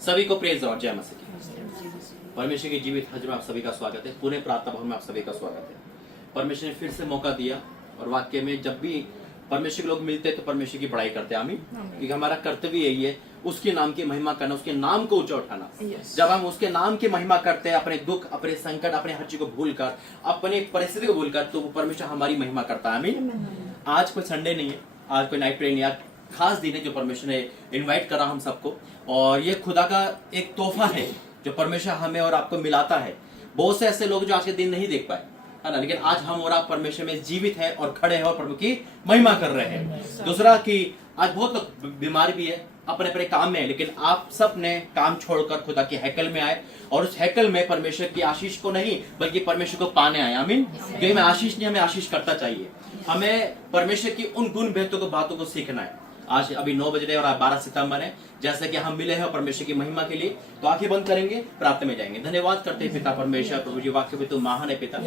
सभी को प्रेज और जय मसीह की। परमेश्वर की जीवित हज में आप सभी का स्वागत है। पूरे प्रार्थना भवन में आप सभी का स्वागत है। परमेश्वर ने फिर से मौका दिया और वाक्य में जब भी परमेश्वर के लोग मिलते हैं तो परमेश्वर की बड़ाई करते हैं। आमीन। क्योंकि हमारा कर्तव्य यही है, उसके नाम की महिमा करना, उसके नाम को ऊंचा उठाना। जब हम उसके नाम की महिमा करते हैं, अपने दुख, अपने संकट, अपने हर चीज को भूलकर, अपने परिस्थिति को भूलकर, तो वो परमेश्वर हमारी महिमा करता है। आमीन। आज कोई संडे नहीं है, आज कोई नाइट प्रे नहीं है, खास दिन है जो परमेश्वर ने इनवाइट करा हम सबको, और ये खुदा का एक तोहफा है जो परमेश्वर हमें और आपको मिलाता है। बहुत से ऐसे लोग जो आज के दिन नहीं देख पाए, है ना, लेकिन आज हम और आप परमेश्वर में जीवित है और खड़े हैं और प्रभु की महिमा कर रहे हैं। दूसरा कि आज बहुत लोग बीमार भी है, अपने अपने काम में है, लेकिन आप सब ने काम छोड़कर खुदा के हैकल में आए और उस हैकल में परमेश्वर की आशीष को नहीं बल्कि परमेश्वर को पाने आए। आमीन। क्योंकि हमें आशीष नहीं, हमें आशीष करता चाहिए। हमें परमेश्वर की उन गुण भेदों को बातों को सीखना है। आज अभी 9 बज रहे और 12 सितंबर है, जैसे कि हम मिले हैं परमेश्वर की महिमा के लिए। तो आंखें बंद करेंगे, प्रार्थना में जाएंगे। धन्यवाद करते हैं पिता परमेश्वर, प्रभु जी वाक्य में तू महान है पिता।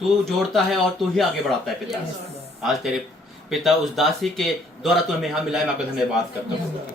तू जोड़ता है और तू ही आगे बढ़ाता है पिता। आज तेरे पिता उस दासी के द्वारा तू हमें यहाँ मिलाए, मैं आपका धन्यवाद करता हूँ।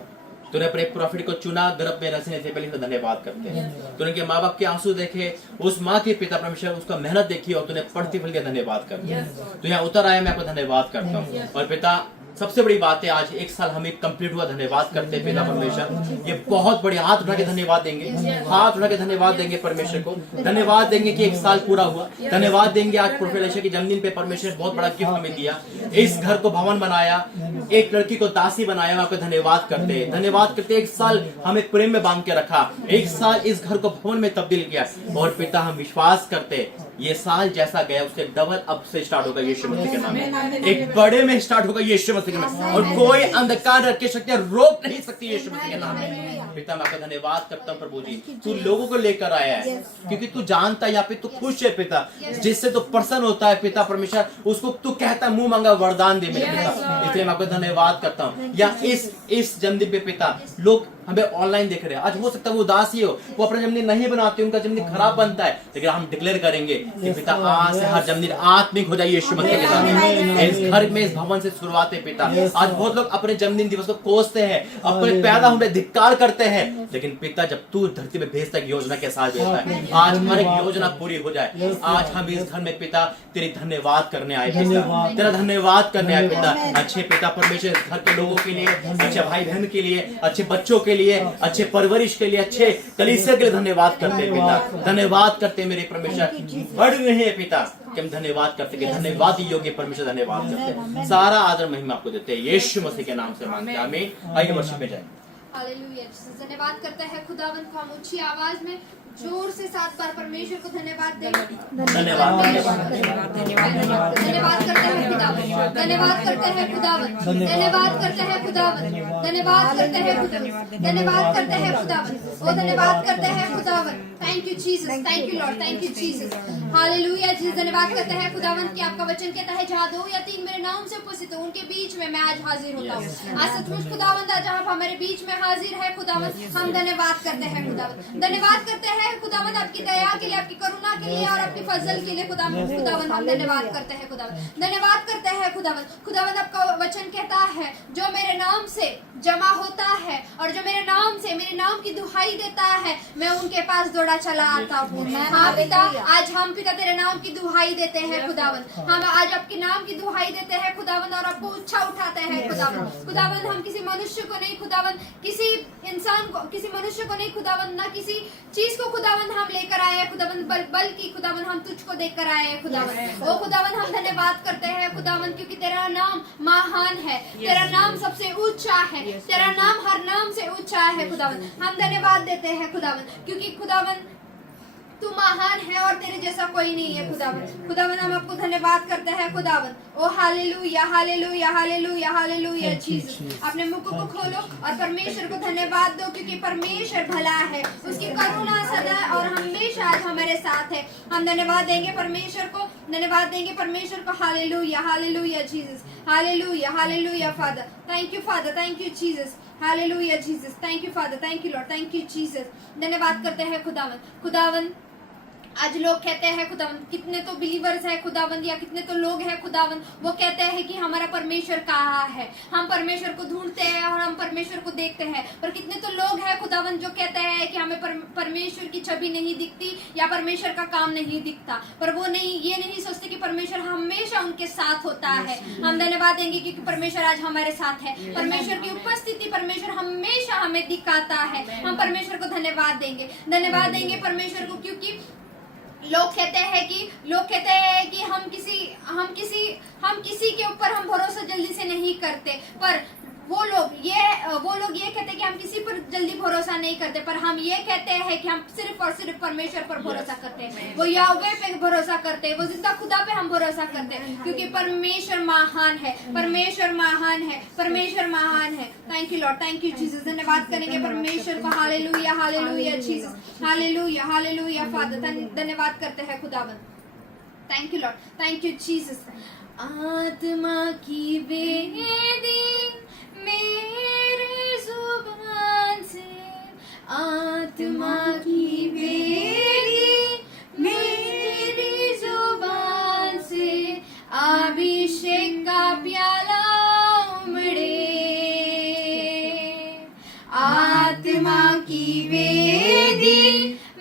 तूने अपने प्रॉफिट को चुना, गर्भ में रचने से पहले धन्यवाद करते हैं। तूने के माँ बाप के आंसू देखे, उस माँ के पिता परमेश्वर उसका मेहनत देखी और तूने पढ़ती फल के धन्यवाद करते हैं। तू यहाँ उतर आया, मैं आपको धन्यवाद करता हूँ। और पिता सबसे बड़ी बात है, आज 1 साल हमें कंप्लीट हुआ, धन्यवाद करते हैं पिता परमेश्वर। ये बहुत बड़े हाथ उठा के धन्यवाद देंगे, हाथ उठा के धन्यवाद देंगे परमेश्वर को। धन्यवाद देंगे कि 1 साल पूरा हुआ। धन्यवाद देंगे आज प्रोफेसर की जन्मदिन पे परमेश्वर ने बहुत बड़ा गिफ्ट हमें दिया। इस घर को भवन बनाया, एक लड़की को दासी बनाया, आपको धन्यवाद करते हैं। धन्यवाद करते 1 साल हमें प्रेम में बांध के रखा, 1 साल इस घर को भवन में तब्दील किया। और पिता हम विश्वास करते ये साल जैसा गया उससे डबल अब से स्टार्ट होगा यीशु मसीह के नाम में, एक बड़े में स्टार्ट होगा यीशु मसीह के नाम में। और कोई अंधकार रखे शक्तियां रोक नहीं सकती यीशु मसीह के नाम में। पिता मैं आपका धन्यवाद करता हूँ प्रभु जी, तू लोगों को लेकर आया है क्योंकि तू जानता है यहाँ पे तू खुश है पिता, जिससे तू प्रसन्न होता है पिता परमेश्वर, उसको तू कहता मुंह मांगा वरदान दे मेरे पिता। इसलिए मैं आपको धन्यवाद करता हूँ। या इस जन्मदिन पे पिता लोग हमें ऑनलाइन देख रहे हैं, आज हो सकता है वो उदासी हो, वो अपना जन्मदिन नहीं बनाते, उनका जन्मदिन खराब बनता है, लेकिन हम डिक्लेयर करेंगे कि पिता आज से हर जन्मदिन आत्मिक हो जाए यीशु मसीह के नाम। इस घर में इस भवन से शुरुआत है पिता। आज बहुत लोग अपने जन्मदिन दिवस को कोसते हैं, अपने पैदा होने धिक्कार करते हैं, लेकिन पिता जब तू धरती में भेजता है योजना के साथ भेजता है, आज हर एक योजना पूरी हो जाए। आज हम इस घर में पिता तेरी धन्यवाद करने आए पिता, तेरा धन्यवाद करने आए पिता। अच्छे पिता परमेश्वर घर के लोगों के लिए, अच्छे भाई बहन के लिए, अच्छे बच्चों के लिए, अच्छे परवरिश के लिए, अच्छे कलीसिया के लिए धन्यवाद करते हैं पिता। धन्यवाद करते हैं मेरे परमेश्वर, बढ़ रहे हैं पिता कि हम धन्यवाद करते हैं। धन्यवाद योग्य परमेश्वर, धन्यवाद करते हैं। सारा आदर महिमा आपको देते हैं यीशु मसीह के नाम से मांगते हैं, आमीन। आइए वर्शिप में जाएं। हालेलुया। धन्यवाद करते हैं खुदावंद को। हम ऊंची आवाज में जोर से 7 बार परमेश्वर को धन्यवाद देंगे। धन्यवाद धन्यवाद करते हैं खुदावंद, धन्यवाद करते हैं खुदावंद, धन्यवाद करते हैं खुदावंद, धन्यवाद करते हैं खुदावंद, धन्यवाद करते हैं खुदावंद, ओ धन्यवाद करते हैं खुदावंद। Thank you Jesus, thank you Lord, thank you Jesus. Hallelujah. Jesus धन्यवाद करते हैं खुदावंद कि आपका वचन कहता है जहाँ 2 या 3 मेरे नाम से उपस्थित हो उनके बीच में मैं आज हाजिर होता हूँ। आज सचमुच खुदावंद आज आप हमारे बीच में हाजिर है खुदावंद, हम धन्यवाद करते हैं खुदावंद। धन्यवाद करते हैं खुदावंद आपकी दया के लिए, आपकी करुणा के लिए और आपकी फजल के लिए खुदावंद। खुदावंद हम धन्यवाद करते हैं खुदावंद, धन्यवाद करते हैं खुदावंद। खुदावंद आपका वचन कहता है जो मेरे नाम से जमा होता है और जो मेरे नाम से मेरे नाम की दुहाई देता है मैं उनके पास दौड़ा चला आता हूँ। हाँ पिता, आज हम पिता तेरे नाम की दुहाई देते हैं खुदावंद। हम आज आपके नाम की दुहाई देते हैं खुदावंद और आपको ऊंचा उठाते हैं खुदावंद। खुदावंद हम किसी मनुष्य को नहीं खुदावंद, किसी इंसान को, किसी मनुष्य को नहीं खुदावंद, ना किसी चीज को खुदावंद हम लेकर आए हैं खुदावंद, बल्कि खुदावंद हम तुझको देखकर आए हैं खुदावंद। ओ खुदावंद हम धन्यवाद करते हैं खुदावंद क्योंकि तेरा नाम महान है, तेरा नाम सबसे ऊंचा है, तेरा नाम हर नाम से ऊंचा है खुदावंद। हम धन्यवाद देते हैं खुदावंद क्योंकि खुदावंद तू महान है और तेरे जैसा कोई नहीं है खुदावंद। खुदावंद हम आपको धन्यवाद करते हैं खुदावंद। ओ hallelujah, hallelujah, hallelujah, hallelujah Jesus. अपने मुख को खोलो और परमेश्वर को धन्यवाद दो क्योंकि परमेश्वर भला है, उसकी करुणा सदा और हमेशा आज हमारे साथ है। हम धन्यवाद देंगे परमेश्वर को, धन्यवाद देंगे परमेश्वर को। Hallelujah, hallelujah Jesus, hallelujah, hallelujah father, thank you father, thank you Jesus. Hallelujah Jesus, thank you father, thank you Lord, thank you Jesus. धन्यवाद करते हैं खुदावंद। खुदावंद आज लोग कहते हैं खुदावंद, कितने तो बिलीवर्स है खुदावंद या कितने तो लोग हैं खुदावंद, वो कहते हैं कि हमारा परमेश्वर कहाँ है। हम परमेश्वर को ढूंढते हैं और हम परमेश्वर को देखते हैं, पर कितने तो लोग हैं खुदावंद खुदावन जो कहते हैं कि हमें परमेश्वर की छवि नहीं दिखती या परमेश्वर का काम नहीं दिखता, पर वो नहीं, ये नहीं सोचते कि परमेश्वर हमेशा उनके साथ होता है। हम धन्यवाद देंगे क्योंकि परमेश्वर आज हमारे साथ है। परमेश्वर की उपस्थिति परमेश्वर हमेशा हमें दिखाता है। हम परमेश्वर को धन्यवाद देंगे परमेश्वर को, क्योंकि लोग कहते हैं कि हम किसी के ऊपर हम भरोसा जल्दी से नहीं करते, पर वो लोग ये कहते हैं कि हम किसी पर जल्दी भरोसा नहीं करते, पर हम ये कहते हैं कि हम सिर्फ और सिर्फ परमेश्वर पर भरोसा करते हैं। वो याहवे पे भरोसा करते हैं, वो जिंदा खुदा पे हम भरोसा करते हैं, क्योंकि परमेश्वर महान है। Thank you Lord, thank you Jesus. धन्यवाद करेंगे परमेश्वर को। Hallelujah, hallelujah Jesus, hallelujah, hallelujah father. धन्यवाद करते हैं खुदावन। Thank you Lord, thank you Jesus. आत्मा की वेदी मेरे जुबान से, आत्मा की वेदी मेरी जुबान से, अभिषेक का प्याला उमड़े। आत्मा की वेदी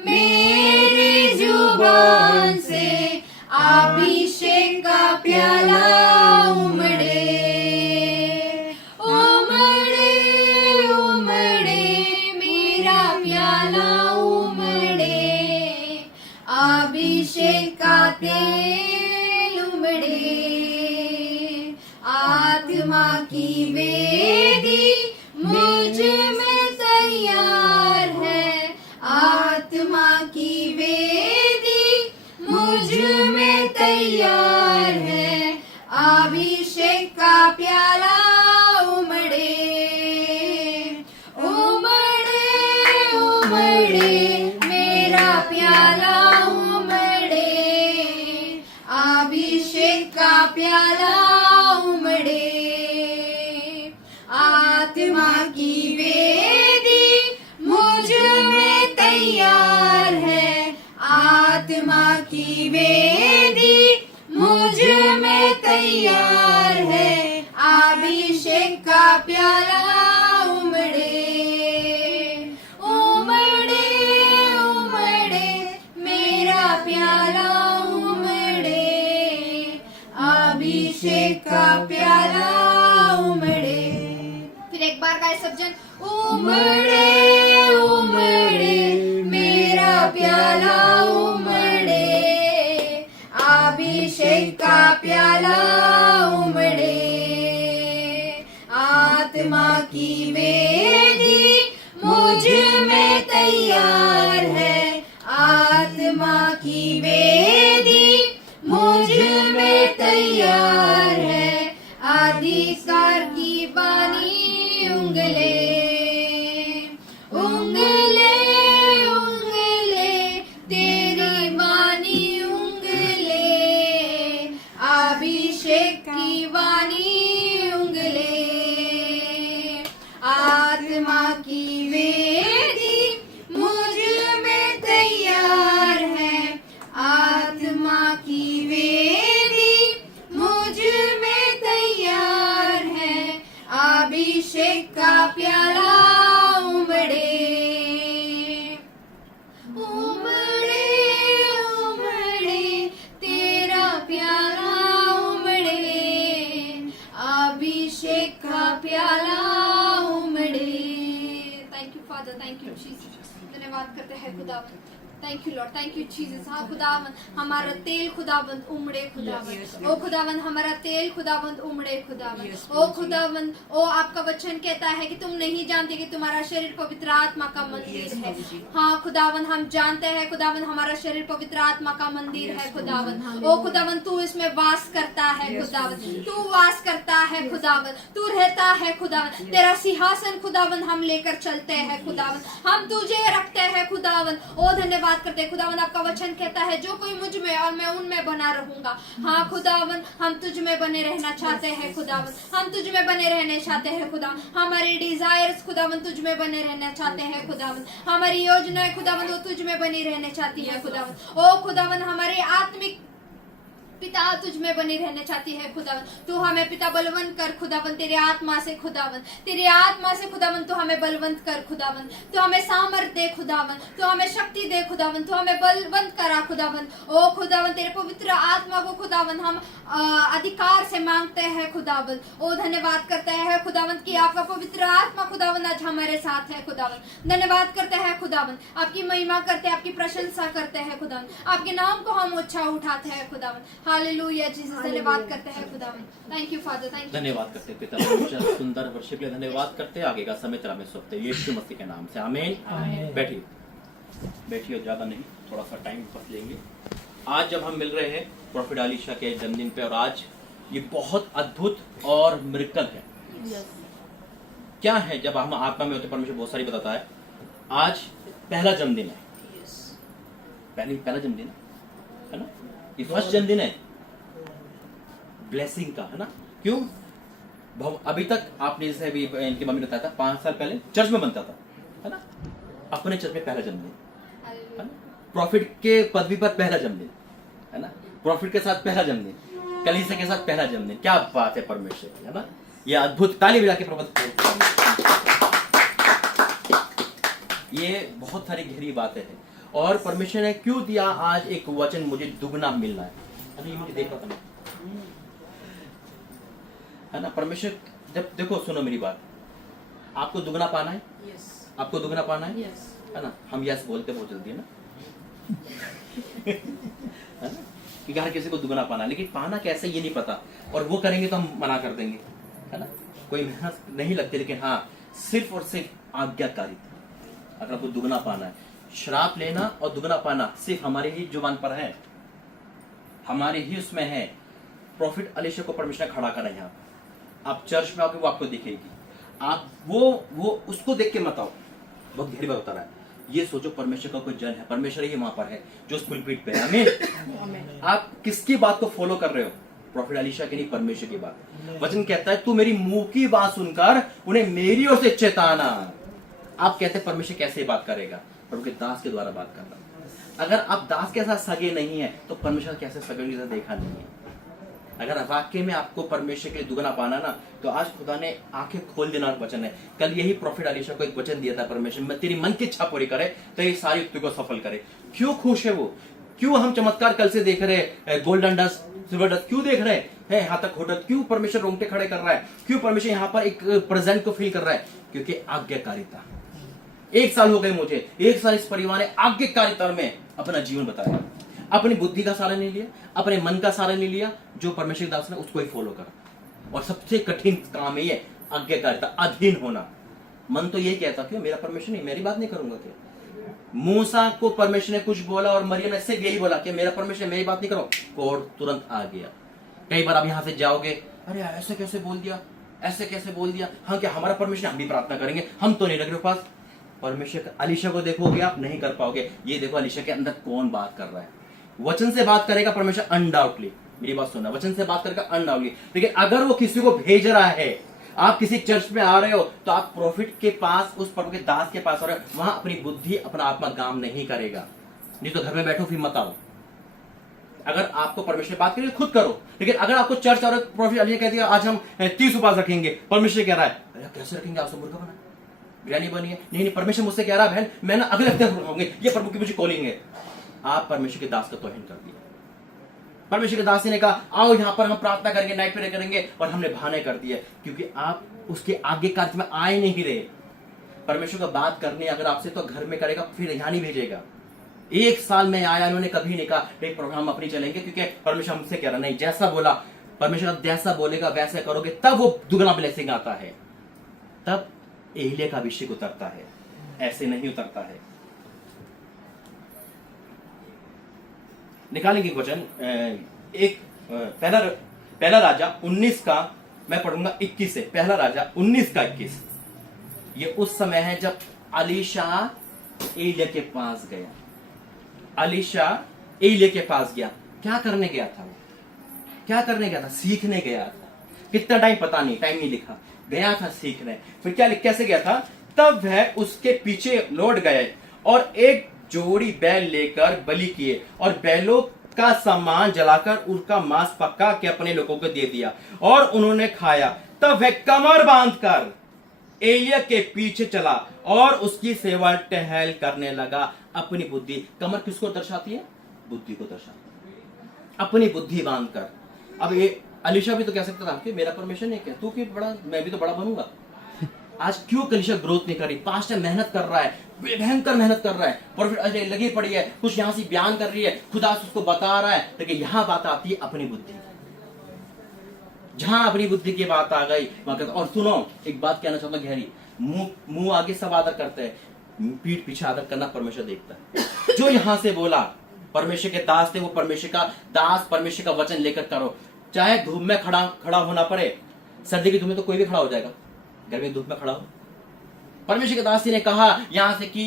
मेरी जुबान से, अभिषेक का प्याला उमड़े। अभिषेक का तेल उमड़े। आत्मा की वेदी मुझ में तैयार है। आत्मा की वेदी मुझ में तैयार है। अभिषेक का प्याला उमड़े, उमड़े, उमड़े मेरा प्याला, अभिषेक का प्याला उमड़े। आत्मा की वेदी मुझ में तैयार है। आत्मा की वेदी मुझ में तैयार है। अभिषेक का प्याला उमड़े, उमड़े, उमड़े मेरा प्याला, अभिषेक का प्याला उमड़े। फिर एक बार गाए सब जन, उमड़े, उमड़े मेरा प्याला उमड़े। अभिषेक का प्याला उमड़े। आत्मा की वेदी मुझ में तैयार है। आत्मा की वेदी मुझ में तैयार है। अधिकार की बानी उंगले, उंगले, उंगले तेरी बानी उंगले। अभिषेक की बानी उंगले। आत्मा की वेदी मुझ में तैयार है। आत्मा की वेदी मुझ में तैयार है। अभिषेक का प्याला उमड़े, उमड़े, उमड़े तेरा प्याला उमड़े। अभिषेक का प्याला उमड़े। Thank you father, thank you Jesus. धन्यवाद करते हैं खुदावन। Thank you Lord, thank you Jesus. हाँ खुदावन, हमारा तेल खुदावंद उमड़े खुदावन। ओ खुदावन, हमारा तेल खुदावंद उमड़े खुदावन। ओ खुदावन, ओ आपका वचन कहता है कि तुम नहीं जानते कि तुम्हारा शरीर पवित्र आत्मा का मंदिर है। हाँ खुदावन, हम जानते हैं खुदावन, हमारा शरीर पवित्र आत्मा का मंदिर है खुदावन। ओ खुदावन, तू इसमें वास करता है खुदावन, तू वास करता है खुदावन, तू रहता है खुदावन। तेरा सिंहासन खुदावन हम लेकर चलते हैं खुदावन, हम तुझे रखते हैं खुदावन। ओ धन्यवाद करते हैं खुदावन, आपका वचन कहता है जो कोई मुझ में और मैं उनमें बना रहूंगा। हाँ खुदावन, हम तुझ में बने रहना चाहते हैं खुदावन, हम तुझ में बने रहने चाहते हैं खुदावन। हमारे डिजायर्स खुदावन तुझ में बने रहना चाहते हैं खुदावन, हमारी योजनाएं खुदावन वो तुझ में बनी रहने चाहती है खुदावन। ओ खुदावन, हमारे आत्मिक पिता तुझ में बनी रहना चाहती है खुदावन। तू हमें पिता बलवंत कर खुदावन, तेरे आत्मा से खुदावन, तेरे आत्मा से खुदावन तू हमें बलवंत कर खुदावन, तू हमें सामर्थ दे खुदावन, तू हमें शक्ति दे खुदावन, तू हमें बलवंत करा खुदावन। ओ खुदावन तेरे पवित्र आत्मा को खुदावन हम अधिकार से मांगते हैं खुदावन। ओ धन्यवाद करते हैं खुदावन कि आपका पवित्र आत्मा खुदावन आज हमारे साथ है खुदावन। धन्यवाद करते हैं खुदावन, आपकी महिमा करते हैं, आपकी प्रशंसा करते हैं खुदावन, आपके नाम को हम ऊंचा उठाते हैं खुदावन। हालेलुया जीसस, धन्यवाद करते हैं खुदावन। Thank you father, thank you. धन्यवाद करते हैं पिता परमेश्वर, सुंदर वर्षिप के लिए धन्यवाद करते हैं। आगे का समय तेरा में सौंपते हैं यीशु मसीह के नाम से, आमीन। बैठिए बैठिए, ज्यादा नहीं, थोड़ा सा टाइम बस लेंगे। आज जब हम मिल रहे हैं प्रॉफिट अलीशा के जन्मदिन पे, और आज ये बहुत अद्भुत और मिरेकल है। क्या है, जब हम आत्मा में होते परमेश्वर बहुत सारी बताता है। आज पहला जन्मदिन है, पहला जन्मदिन है ना, ये फर्स्ट जन्मदिन है ब्लेसिंग का, है ना। क्यों? अभी तक आपने जैसे अभी इनकी मम्मी ने बताया था 5 साल पहले चर्च में बनता था, है ना, अपने चर्च में पहला जन्मदिन, है ना, प्रॉफिट के पदवी पर पहला जन्मदिन, है ना, प्रॉफिट के साथ पहला जन्मदिन, कलीसिया के साथ पहला जन्मदिन। क्या बात है परमेश्वर की, है ना। ये अद्भुत, ताली बजा के प्रबंध। ये बहुत सारी गहरी बातें हैं, और परमेश्वर ने क्यों दिया आज एक वचन मुझे दुगना मिलना है, अभी मुझे देखा था, है ना। परमेश्वर जब देखो, सुनो मेरी बात, आपको दुगना पाना है, आपको दुगना पाना है, है ना। हम यस बोलते बहुत जल्दी, है ना, है ना, कि हर किसी को दुगना पाना है, लेकिन पाना कैसे ये नहीं पता, और वो करेंगे तो हम मना कर देंगे, है ना। कोई मेहनत नहीं लगती, लेकिन हाँ सिर्फ और सिर्फ आज्ञाकारिता। अगर आपको दुगना पाना है, श्राप लेना और दुगना पाना सिर्फ हमारे ही जुबान पर है, हमारे ही उसमें है। प्रॉफिट अलीशा को परमेश्वर ने खड़ा करा यहाँ, आप चर्च में आओगे वो आपको दिखेगी, आप वो उसको देख के मत आओ। बहुत गहरी बात बता रहा है, ये सोचो परमेश्वर का कोई जन है, परमेश्वर ही वहां पर है जो उस पुलपीठ पे है, आमीन। आप किसकी बात को फॉलो कर रहे हो? प्रॉफिट अलीशा की नहीं, परमेश्वर की बात। वचन कहता है तू मेरी मुंह की बात सुनकर उन्हें मेरी ओर से चेताना। आप कहते हैं परमेश्वर कैसे बात करेगा? प्रभु के दास के द्वारा बात कर रहा। अगर आप दास के साथ सगे नहीं है तो परमेश्वर कैसे सगे की देखा नहीं है। अगर वाक्य में आपको परमेश्वर के लिए दुगना पाना ना, तो आज खुदा ने आंखें खोल देना वचन है। कल यही प्रॉफिट अलीशा को एक वचन दिया था, परमेश्वर मैं तेरी मन की इच्छा पूरी करे, तेरी सारी युक्ति को सफल करे। क्यों खुश है वो? क्यों हम चमत्कार कल से देख रहे हैं, गोल्डन डस्ट, सिल्वर डस्ट क्यों देख रहे हैं, यहाँ तक होटल क्यों परमेश्वर रोंगटे खड़े कर रहा है? क्यों परमेश्वर यहाँ पर एक प्रेजेंट को फील कर रहा है? क्योंकि आज्ञाकारिता। 1 साल हो गए मुझे, 1 साल इस परिवार ने आज्ञाकारिता में अपना जीवन बताया, अपनी बुद्धि का सहारा नहीं लिया, अपने मन का सहारा नहीं लिया, जो परमेश्वर दास ने उसको ही फॉलो करा। और सबसे कठिन काम है ये आज्ञाकारिता, अधीन होना। मन तो यही कहता कि मेरा परमेश्वर नहीं, मेरी बात नहीं करूंगा क्या? मूसा को परमेश्वर ने कुछ बोला और मरियम ने से यही बोला कि मेरा परमेश्वर मेरी बात नहीं करो, कोड तुरंत आ गया। कई बार आप यहां से जाओगे, अरे ऐसे कैसे बोल दिया, ऐसे कैसे बोल दिया, हाँ क्या हमारा परमेश्वर, हम भी प्रार्थना करेंगे, हम तो नहीं लग रहे पास। परमेश्वर अलीशा को देखोगे आप नहीं कर पाओगे। ये देखो अलीशा के अंदर कौन बात कर रहा है। वचन से बात करेगा परमेश्वर अनडाउटली, मेरी बात सुनना, वचन से बात करेगा अनडाउटली। लेकिन अगर वो किसी को भेज रहा है, आप किसी चर्च में आ रहे हो तो आप प्रॉफिट के पास, उस प्रभु के दास के पास आ रहे हो, वहां अपनी बुद्धि अपना आत्मा काम नहीं करेगा। नहीं तो घर में बैठो फिर मत आओ। अगर आपको परमेश्वर बात करेगी खुद करो। लेकिन अगर आपको चर्च और प्रॉफिट अली कहती है आज हम 30 उपवास रखेंगे, परमेश्वर कह रहा है अरे कैसे रखेंगे, आप मुर्गा बना बिरयानी बनी है, नहीं परमेश्वर मुझसे कह रहा है बहन मैं ना अगले हफ्ते रखूंगी, ये प्रभु की मुझे कॉलिंग है। आप परमेश्वर के दास का तौहीन कर दिया। परमेश्वर के दास ने कहा आओ यहाँ पर हम प्रार्थना करेंगे, नाइट प्रेयर करेंगे, और हमने बहाने कर दिए क्योंकि आप उसके आज्ञाकारिता में आए नहीं रहे। परमेश्वर का बात करनी अगर आपसे तो घर में करेगा, फिर यहाँ नहीं भेजेगा। 1 साल में आया, उन्होंने कभी नहीं कहा एक प्रोग्राम अपनी चलेंगे, क्योंकि परमेश्वर हमसे कह रहा नहीं, जैसा बोला परमेश्वर जैसा बोलेगा वैसे करोगे तब वो दुगना ब्लेसिंग आता है, तब एलिया का अभिषेक उतरता है, ऐसे नहीं उतरता है। निकालेंगे वचन, एक पहला राजा 19 का मैं पढ़ूंगा 21 से। पहला राजा 19 का 21। ये उस समय है जब अलीशा एलिया के पास गया। अलीशा एलिया के पास गया। क्या करने गया था वो? क्या करने गया था? सीखने गया था। कितना टाइम पता नहीं, टाइम नहीं लिखा, गया था सीखने। फिर क्या कैसे गया था? तब वह उसके पीछे लौट गए और एक जोड़ी बैल लेकर बलि किए और बैलों का सामान जलाकर उसका मांस पका के अपने लोगों को दे दिया और उन्होंने खाया। तब वह कमर बांधकर एलिया के पीछे चला और उसकी सेवा टहल करने लगा। अपनी बुद्धि, कमर किसको दर्शाती है? बुद्धि को दर्शाती है, अपनी बुद्धि बांधकर। अब ये अलीशा भी तो कह सकता था कि मेरा परमेश्वर नहीं क्या, तू कि बड़ा, मैं भी तो बड़ा बनूंगा। आज क्यों कलीसिया ग्रोथ नहीं कर रही? पास्टर मेहनत कर रहा है, भयंकर मेहनत कर रहा है, प्रोफेट लगी पड़ी है, कुछ यहां से बयान कर रही है, खुदा से उसको बता रहा है, लेकिन यहां बात आती है अपनी बुद्धि। जहां अपनी बुद्धि की बात आ गई वहां कहता। और सुनो, एक बात कहना चाहता हूं गहरी, मुंह आगे सब आदर करते हैं, पीठ पीछे आदर करना परमेश्वर देखता है। जो यहां से बोला परमेश्वर के दास थे, वो परमेश्वर का दास, परमेश्वर का वचन लेकर करो। चाहे धूप में खड़ा होना पड़े, सर्दी की धूप में तो कोई भी खड़ा हो जाएगा, गर्मी की धूप में खड़ा हो। परमेश्वर के दास ने कहा यहां से कि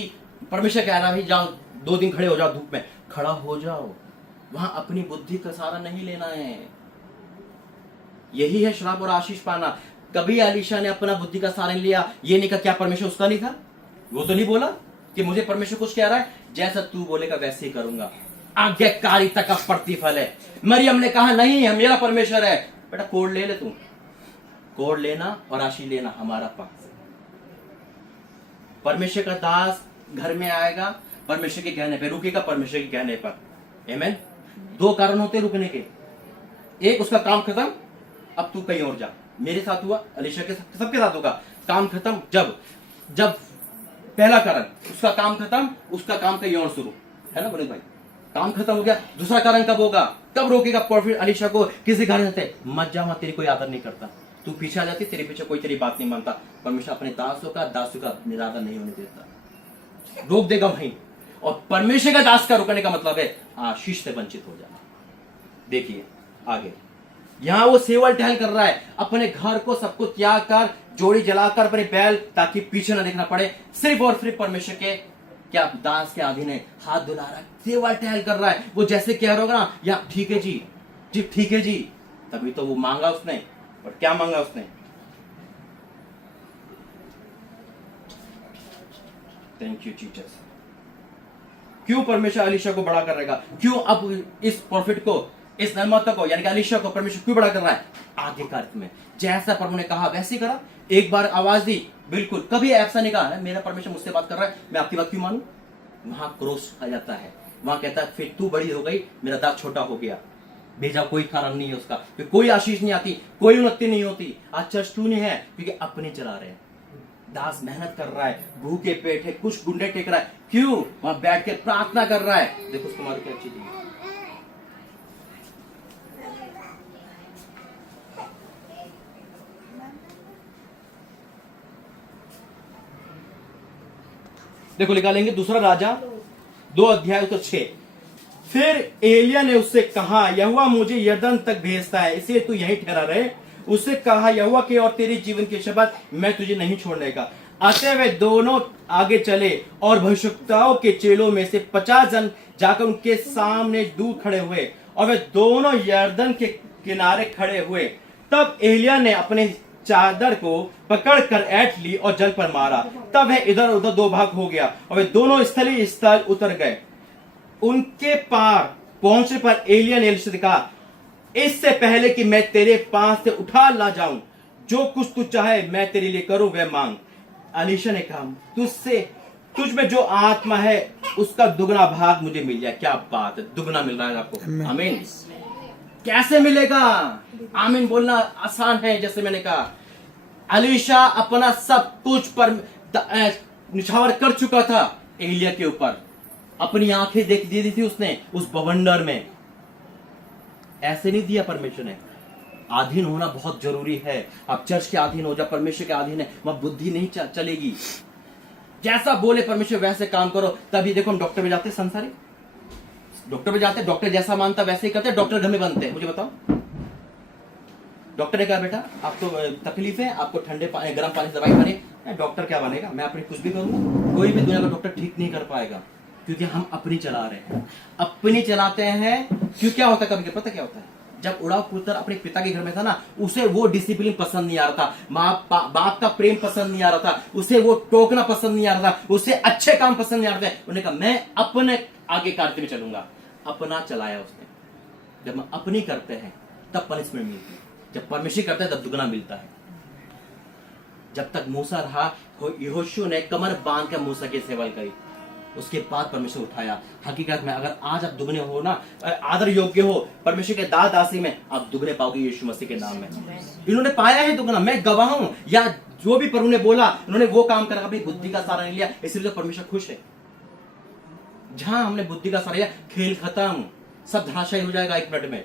परमेश्वर कह रहा है जाओ 2 दिन खड़े हो जाओ धूप में, खड़ा हो जाओ। वहां अपनी बुद्धि का सहारा नहीं लेना है। यही है श्राप और आशीष पाना। कभी अलीशा ने अपना बुद्धि का सहारा लिया, ये नहीं कहा क्या परमेश्वर उसका नहीं था? वो तो नहीं बोला कि मुझे परमेश्वर कुछ कह रहा है, जैसा तू बोलेगा वैसे ही करूंगा। आज्ञाकारिता का प्रतिफल है। मरियम ने कहा नहीं, हम मेरा परमेश्वर है। बेटा कोड ले ले, तू कोड लेना और आशीष लेना हमारा पास। परमेश्वर का दास घर में आएगा परमेश्वर के कहने पे, रुकेगा परमेश्वर के कहने पर। आमीन। 2 कारण होते रुकने के, एक उसका काम खत्म, अब तू कहीं और जा। मेरे साथ हुआ, अलीशा के सबके साथ होगा। काम खत्म जब पहला कारण उसका काम खत्म, उसका काम कहीं और शुरू, है ना बोले भाई? काम खत्म हो गया, दूसरा कारण कब होगा? कब रोकेगा प्रॉफिट अलीशा को किसी कारण से? मत जा, वहां तेरी कोई आदर नहीं करता, तू पीछे आ जाती, तेरे पीछे कोई तेरी बात नहीं मानता। परमेश्वर अपने दासों का निरादर नहीं होने देता, रोक देगा वहीं। और परमेश्वर का दास का रुकने का मतलब है आशीष से वंचित हो जाना। देखिए आगे, यहां वो सेवल टहल कर रहा है, अपने घर को सबको त्याग कर, जोड़ी जलाकर अपने बैल, ताकि पीछे न देखना पड़े, सिर्फ और सिर्फ परमेश्वर के क्या दास के अधीन है, हाथ धुला रहा है, सेवल टहल कर रहा है। वो जैसे कह रहा होगा ना, या ठीक है जी ठीक है जी, तभी तो वो मांगा उसने। और क्या मांगा उसने? Thank you Jesus. क्यों परमेश्वर अलीशा को बड़ा करेगा? क्यों अब इस प्रॉफिट को, इस नर्मदा को, यानी कि अलीशा को परमेश्वर क्यों बड़ा कर रहा है? आगे का अर्थ में जैसा प्रभु ने कहा वैसे ही करा। एक बार आवाज दी, बिल्कुल कभी ऐसा नहीं कहा मेरा परमेश्वर मुझसे बात कर रहा है, मैं आपकी बात क्यों मानूं? वहां क्रोश आ जाता है, वहां कहता है फिर तू बड़ी हो गई, मेरा दास छोटा हो गया। भेजा कोई कारण नहीं है उसका, फिर कोई आशीष नहीं आती, कोई उन्नति नहीं होती। आज चर्च क्यों नहीं है? क्योंकि अपने चला रहे हैं। दास मेहनत कर रहा है, भूखे पेट है, कुछ गुंडे टेक रहा है, क्यों? वहां बैठ के प्रार्थना कर रहा है। देखो उसको मारो क्या अच्छी चीज। देखो निकालेंगे 2 राजा 2:6। फिर एलिया ने उससे कहा यहोवा मुझे यरदन तक भेजता है, इसलिए तू यहीं ठहरा रहे। उससे कहा यहोवा के और तेरे जीवन की शपथ, मैं तुझे नहीं छोड़ने का। अतः वे दोनों आगे चले और भविष्यवक्ताओं के चेलों में से 50 जन जाकर उनके सामने दूर खड़े हुए, और वे दोनों यरदन के किनारे खड़े हुए। तब एलिया ने अपने चादर को पकड़कर ऐंठ ली और जल पर मारा। तब वह इधर उधर 2 भाग हो गया और वे दोनों स्थल उतर गए। उनके पार पहुंचने पर एलिया ने एलीशा से कहा, इससे पहले कि मैं तेरे पास से उठा ला जाऊं, जो कुछ तू चाहे मैं तेरे लिए करूं वह मांग। एलीशा ने कहा, तुझ में जो आत्मा है उसका दुगना भाग मुझे मिल जाए। क्या बात है, दुगना मिल रहा है आपको। आमीन। कैसे मिलेगा? आमीन बोलना आसान है। जैसे मैंने कहा, एलीशा अपना सब कुछ पर निछावर कर चुका था एलिया के ऊपर, अपनी आंखें देख दी थी उसने उस बवंडर में। ऐसे नहीं दिया परमेश्वर ने। अधीन होना बहुत जरूरी है। आप चर्च के अधीन हो जा, परमेश्वर के अधीन है, वहां बुद्धि नहीं चलेगी। जैसा बोले परमेश्वर वैसे काम करो। तभी देखो हम डॉक्टर में जाते हैं, संसारी डॉक्टर में जाते हैं, डॉक्टर जैसा मानता वैसे ही करते हैं, डॉक्टर घर में बनते हैं। मुझे बताओ, डॉक्टर ने कहा बेटा आपको तकलीफ है, आपको ठंडे पानी गर्म पानी से दवाई बने। डॉक्टर क्या बनेगा? मैं अपनी कुछ भी करूंगा, कोई भी दुनिया का डॉक्टर ठीक नहीं कर पाएगा, क्योंकि हम अपनी चला रहे हैं, अपनी चलाते हैं। क्यों? क्या होता है कभी पता क्या होता है? जब उड़ाव पुत्र अपने पिता के घर में था ना, उसे वो डिसिप्लिन पसंद नहीं आ रहा था, बाप का प्रेम पसंद नहीं आ रहा था, उसे वो टोकना पसंद नहीं आ रहा था, उसे अच्छे काम पसंद नहीं आ रहा था। उन्होंने कहा मैं अपने आगे कार्य में चलूंगा। अपना चलाया उसने। जब हम अपनी करते हैं तब पनिशमेंट मिलती है, जब परमेश्वर करते हैं तब दुगना मिलता है। जब तक मूसा रहा, यहोशू ने कमर बांध कर मूसा की सेवा करी, उसके बाद परमेश्वर उठाया। हकीकत में अगर आज आप दुगने हो ना, आदर योग्य हो परमेश्वर के दास दासी में, आप दुगने पाओगे यीशु मसीह के नाम में। इन्होंने पाया है दुगना, मैं गवाह हूं, या जो भी प्रभु ने बोला उन्होंने वो काम करा, अपनी बुद्धि का सहारा नहीं लिया, इसलिए तो परमेश्वर खुश है। जहां हमने बुद्धि का सहारा लिया, खेल खत्म, सब धराशायी हो जाएगा 1 मिनट में।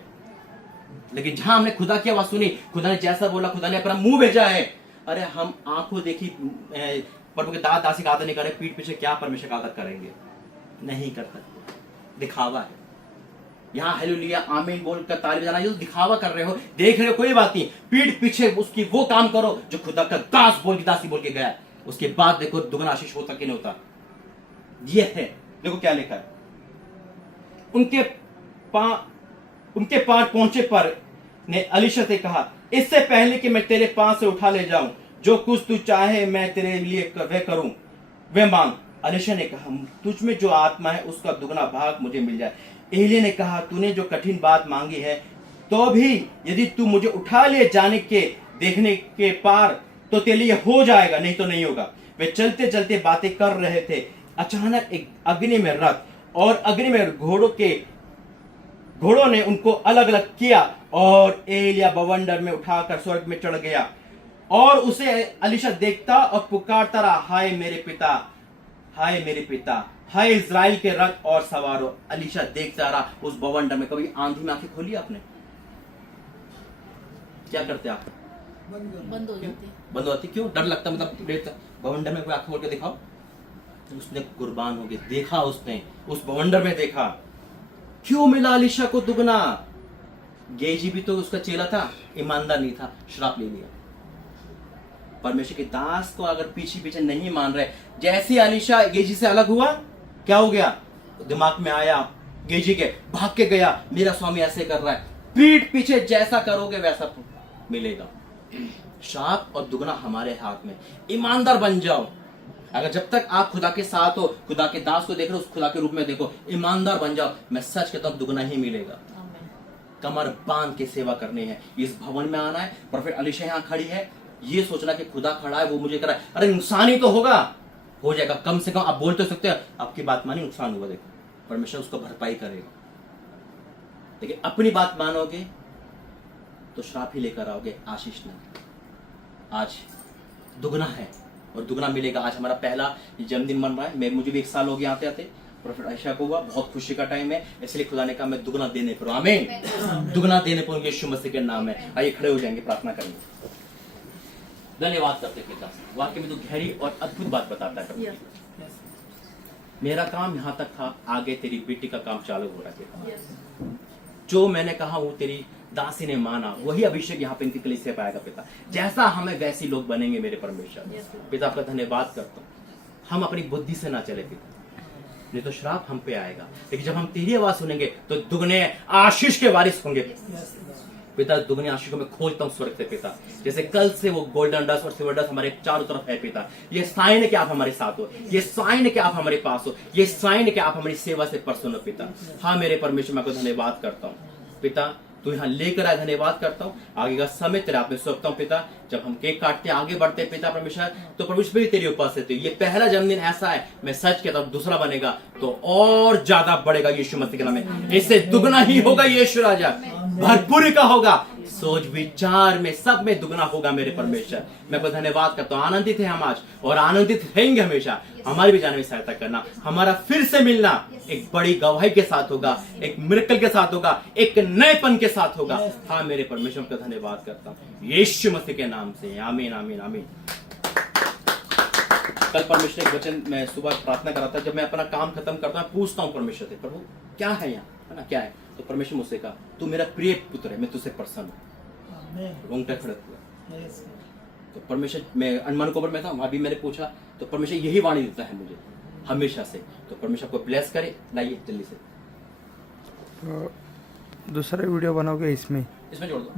लेकिन जहां हमने खुदा की आवाज सुनी, खुदा ने जैसा बोला, खुदा ने अपना मुंह भेजा है। अरे हम आंखों देखी प्रभु के दास दासी का आदर नहीं करें, पीठ पीछे क्या परमेश्वर का आदर करेंगे? नहीं कर सकते, दिखावा है। यहाँ हालेलुया आमीन बोलकर ताली बजाना, ये तो दिखावा कर रहे हो, देख रहे हो, कोई बात नहीं, पीठ पीछे उसकी वो काम करो जो खुदा का दास बोल के दासी बोल के गया। उसके बाद देखो दुगना आशीष होता कि नहीं होता। ये है, देखो क्या लिखा है। उनके पार पहुंचे पर ने अलीशा से कहा, इससे पहले कि मैं तेरे पास से उठा ले जाऊं, जो कुछ तू चाहे मैं तेरे लिए वह करूं, वह मांग। अलीशा ने कहा, तुझ में जो आत्मा है उसका दुगना भाग मुझे मिल जाए। एलिय्याह ने कहा, तूने जो कठिन बात मांगी है, तो भी यदि तू मुझे उठा ले जाने के देखने के पार, तो तेरे लिए हो जाएगा, नहीं तो नहीं होगा। वे चलते चलते बातें कर रहे थे, अचानक एक अग्नि में रथ और अग्नि में घोड़ों ने उनको अलग अलग किया, और एलिय्याह बवंडर में उठाकर स्वर्ग में चढ़ गया। और उसे अलीशा देखता और पुकारता रहा, हाय मेरे पिता, हाय मेरे पिता, हाय इज़राइल के रथ और सवारों। अलीशा देखता रहा उस बवंडर में। कभी आंधी में आंखें खोली आपने? क्या करते आप? बंद हो जाती है। बंद होती क्यों? डर लगता, मतलब बवंडर में कोई आंखें खोल के दिखाओ। उसने कुर्बान हो गया, देखा उसने, उस बवंडर में देखा। क्यों मिला अलीशा को दुगना? गेजी भी तो उसका चेला था, ईमानदार नहीं था, श्राप ले लिया। परमेश्वर के दास को अगर पीछे पीछे नहीं मान रहे, जैसे अलीशा गेजी से अलग हुआ, क्या हो गया? दिमाग में आया गेजी के, भाग के गया, मेरा स्वामी ऐसे कर रहा है, पीठ पीछे जैसा करोगे वैसा मिलेगा। श्राप और दुगना हमारे हाथ में। ईमानदार बन जाओ। अगर जब तक आप खुदा के साथ हो, खुदा के दास को देख रहे हो, उस खुदा के रूप में देखो, ईमानदार बन जाओ, मैं सच कहता हूं दुगना ही मिलेगा। कमर बांध के सेवा करनी है, इस भवन में आना है। प्रोफेट अलीशा यहाँ खड़ी है, ये सोचना कि खुदा खड़ा है, वो मुझे कर रहा है, अरे नुकसान ही तो होगा, हो जाएगा। कम से कम आप बोल तो सकते हो, आपकी बात मानी, नुकसान हुआ, देखो परमेश्वर उसको भरपाई करेगा। लेकिन अपनी बात मानोगे तो श्राप ही लेकर आओगे, आशीष नहीं। आज दुगना है और दुगना मिलेगा। आज हमारा पहला जन्मदिन मन रहा है, मुझे भी 1 साल हो गया आते आते। प्रोफेट आयशा को हुआ, बहुत खुशी का टाइम है, इसलिए खुदा ने कहा मैं दुगना देने पर, आमीन, दुगना देने पर यीशु मसीह के नाम में। आइए खड़े हो जाएंगे, प्रार्थना करेंगे। धन्यवाद करते पिता, वाक्य में तो गहरी और अद्भुत बात बताता है। मेरा काम यहाँ तक था, आगे तेरी बेटी का काम चालू हो रहा है। जो मैंने कहा वो तेरी दासी ने माना, वही अभिषेक यहाँ पे इनकी कलीसिया पाएगा पिता। जैसा हमें वैसी लोग बनेंगे मेरे परमेश्वर। पिता आपका धन्यवाद करता हूँ। हम अपनी बुद्धि से ना चले पिता, नहीं तो श्राप हम पे आएगा। लेकिन जब हम तेरी आवाज सुनेंगे तो दुगने आशीष के वारिस होंगे पिता। दुगनी आशीष को मैं खोलता हूँ स्वर्ग से पिता। जैसे कल से वो गोल्डन डस्ट और सिल्वर डस्ट हमारे चारों तरफ है पिता, ये साइन है कि आप हमारे साथ हो, ये साइन है कि आप हमारे पास हो, ये साइन है कि आप हमारी सेवा से प्रसन्न हो पिता। हाँ मेरे परमेश्वर, मैं आपको धन्यवाद करता हूँ पिता, तू यहाँ लेकर आए, धन्यवाद करता हूँ। आगे का समय तेरे हाथ में सौंपता हूँ पिता। जब हम केक काटते आगे बढ़ते पिता परमेश्वर, तो परमेश्वर भी तेरी उपस्थिति। ये पहला जन्मदिन ऐसा है, मैं सच कहता हूँ, दूसरा बनेगा तो और ज्यादा बढ़ेगा यीशु मसीह के नाम में। इससे दुगना ही होगा यीशु राजा, भरपूरी का होगा, सोच विचार में सब में दुगना होगा मेरे परमेश्वर। मैं आपको धन्यवाद करता हूँ। आनंदित है हम आज और आनंदित रहेंगे हमेशा। हमारी भी जाने में सहायता करना, हमारा फिर से मिलना एक बड़ी गवाही के साथ होगा, एक मिरेकल के साथ होगा, एक नएपन के साथ होगा। हाँ मेरे परमेश्वर का धन्यवाद करता हूँ यीशु मसीह के नाम से, आमीन आमीन आमीन। कल परमेश्वर एक वचन मैं सुबह प्रार्थना कर रहा था, जब मैं अपना काम खत्म करता हूँ पूछता हूँ परमेश्वर से, प्रभु क्या है यहाँ, है ना, क्या है? तो परमेश्वर मुझसे कहा, तू मेरा प्रिय पुत्र है, मैं तुझसे प्रसन्न हूँ। रोंगटा खड़ा हुआ। तो परमेश्वर, मैं अनमन कोबर में था, अभी मैंने पूछा तो परमेश्वर यही वाणी देता है मुझे हमेशा से। तो परमेश्वर को ब्लेस करे। लाइए जल्दी से तो दूसरा वीडियो बनाओगे इसमें जोड़ दो।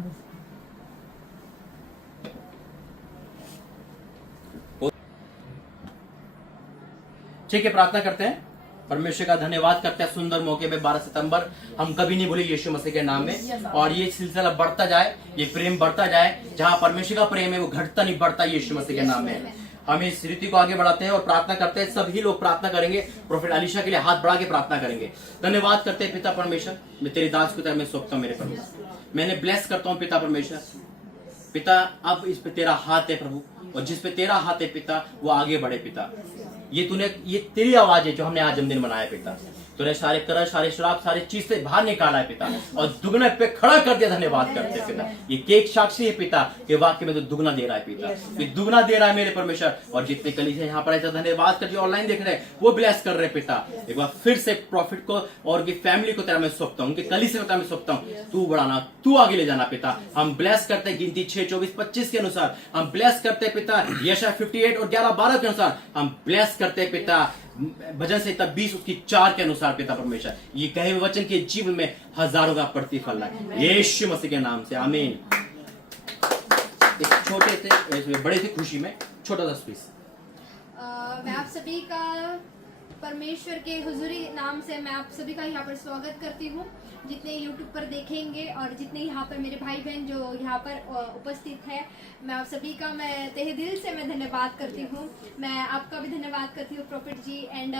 ठीक है, प्रार्थना करते हैं। परमेश्वर का धन्यवाद करते हैं सुंदर मौके पे 12 सितंबर हम कभी नहीं भूले यीशु मसीह के नाम में। और ये सिलसिला बढ़ता जाए, ये प्रेम बढ़ता जाए, जहाँ परमेश्वर का प्रेम है वो घटता नहीं बढ़ता यीशु मसीह के नाम में। हम इस रीति को आगे बढ़ाते हैं और प्रार्थना करते हैं। सभी लोग प्रार्थना करेंगे, प्रोफेट अलीशा के लिए हाथ बढ़ा के प्रार्थना करेंगे। धन्यवाद करते हैं पिता परमेश्वर, मैं तेरे दास की तरह मैं सौंपता हूं मेरे प्रभु। मैंने ब्लेस करता हूं पिता परमेश्वर। पिता अब इस पे तेरा हाथ है प्रभु, और जिस पे तेरा हाथ है पिता वो आगे बढ़े पिता। ये तेरी आवाज है जो हमने आज जन्मदिन मनाया पिता। तूने सारे कर्ज, सारे श्राप, सारे चीज से बाहर निकाला है पिता, और दुगने पे खड़ा कर दिया। धन्यवाद करते हैं पिता। ये केक साक्षी है पिता कि वाक्य में तो दुगना दे रहा है पिता, ये दुगना दे रहा है मेरे परमेश्वर। और जितने कलीसिया यहाँ पर ऐसा धन्यवाद कर, जो ऑनलाइन देख रहे हैं वो ब्लेस कर रहे पिता। एक बार फिर से प्रॉफिट को और उनकी फैमिली को तेरा मैं सौंपता हूँ, उनके कलीसिया को तेरा मैं सौंपता हूँ। तू बढ़ाना, तू आगे ले जाना पिता। हम ब्लेस करते हैं गिनती 6, 24, 25 के अनुसार हम ब्लेस करते हैं पिता। यशायाह 58 और 11, 12 के अनुसार हम ब्लेस करते हैं पिता। भजन संहिता 20 उसकी 4 के अनुसार पिता परमेश्वर। ये कहे हुए वचन के जीवन में हजारों का प्रतिफल है यीशु मसीह के नाम से, आमीन। इस छोटे से बड़े से खुशी में छोटा सा स्पीच। मैं आप सभी का परमेश्वर के हुजूरी नाम से मैं आप सभी का यहाँ पर स्वागत करती हूँ। जितने यूट्यूब पर देखेंगे और जितने यहाँ पर मेरे भाई बहन जो यहाँ पर उपस्थित है, मैं आप सभी का मैं तहे दिल से मैं धन्यवाद करती हूँ। मैं आपका भी धन्यवाद करती हूँ प्रॉफिट जी, एंड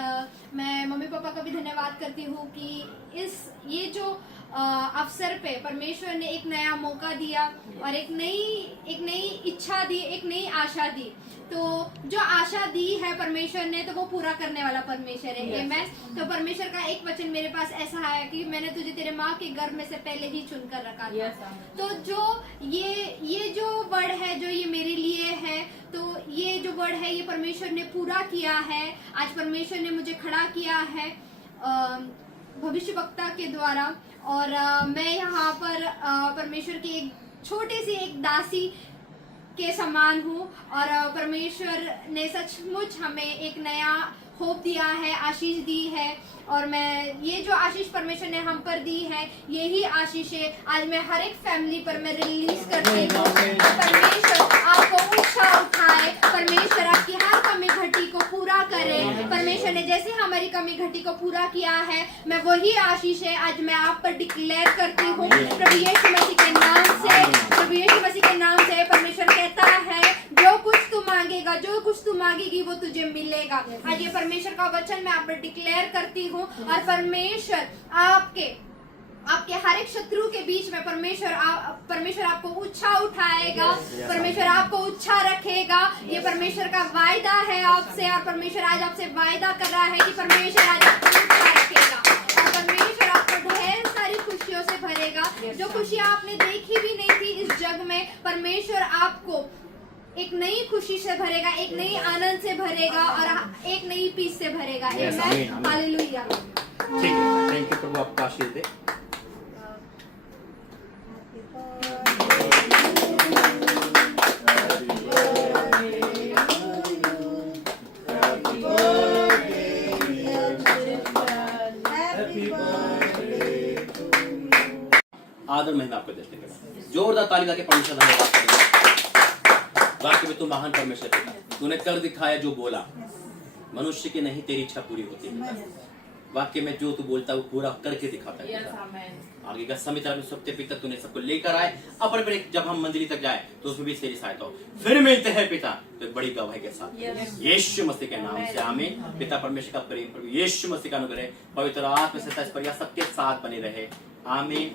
मैं मम्मी पापा का भी धन्यवाद करती हूँ कि ये जो अवसर पे परमेश्वर ने एक नया मौका दिया और एक नई इच्छा दी, एक नई आशा दी। तो जो आशा दी है परमेश्वर ने, तो वो पूरा करने वाला परमेश्वर है। आमीन। तो परमेश्वर का एक वचन मेरे पास ऐसा है कि मैंने तुझे तेरे माँ के गर्भ में से पहले ही चुनकर रखा था। तो जो ये जो वर्ड है जो ये मेरे लिए है, तो ये जो वर्ड है ये परमेश्वर ने पूरा किया है। आज परमेश्वर ने मुझे खड़ा किया है भविष्यवक्ता के द्वारा, और मैं यहाँ पर परमेश्वर की एक छोटी सी एक दासी के समान हूँ। और परमेश्वर ने सचमुच हमें एक नया होप दिया है, आशीष दी है। और मैं ये जो आशीष परमेश्वर ने हम पर दी है, यही आशीष है आज मैं हर एक फैमिली पर मैं रिलीज करती हूँ। परमेश्वर आपको ऊंचा उठाए, परमेश्वर आपकी हर कमी घटी को पूरा करे। परमेश्वर ने जैसे हमारी कमी घटी को पूरा किया है, मैं वही आशीष है आज मैं आप पर डिक्लेयर करती हूँ प्रभु यीशु मसीह के नाम से। प्रभु यीशु मसीह के नाम से परमेश्वर कहता है जो कुछ तू मांगेगा, जो कुछ तू मांगेगी वो तुझे मिलेगा। आज ये परमेश्वर का वचन मैं आप पर डिक्लेयर करती हूँ। और परमेश्वर आपके हर एक शत्रु के बीच में परमेश्वर आपको ऊंचा उठाएगा, परमेश्वर आपको ऊंचा रखेगा। ये परमेश्वर का वायदा है आपसे, और परमेश्वर आज आपसे वायदा कर रहा है कि परमेश्वर आज आपको ऊंचा रखेगा और परमेश्वर आपको ढेर सारी खुशियों से भरेगा। जो खुशियां आपने देखी भी नहीं थी इस जग में, परमेश्वर आपको एक नई खुशी से भरेगा, एक नई आनंद से भरेगा और एक नई पीस से भरेगा। आमीन, हालेलुया। ठीक है, थैंक यू प्रभु, आपका आशीष दे। आदर महिमा आपको देते हैं। जोरदार ताली लगा के परमेश्वर धन्यवाद करेंगे। वाकई में तू महान परमेश्वर पिता, तूने कर दिखाया जो बोला, मनुष्य की नहीं तेरी इच्छा पूरी होती है। वाकई में जो तू बोलता है वो पूरा करके दिखाता है। आगे का समय में सबसे पिता तूने सबको लेकर आए अपन पर, जब हम मंदिर तक जाए तो उसमें भी तेरी सहायता हो। फिर मिलते हैं पिता तो बड़ी गवाही के साथ यीशु मसीह के नाम से, आमीन। पिता परमेश्वर का प्रेम प्रभु यीशु मसीह का अनुग्रह पवित्र आत्मा से सबके साथ बनी रहे, आमीन।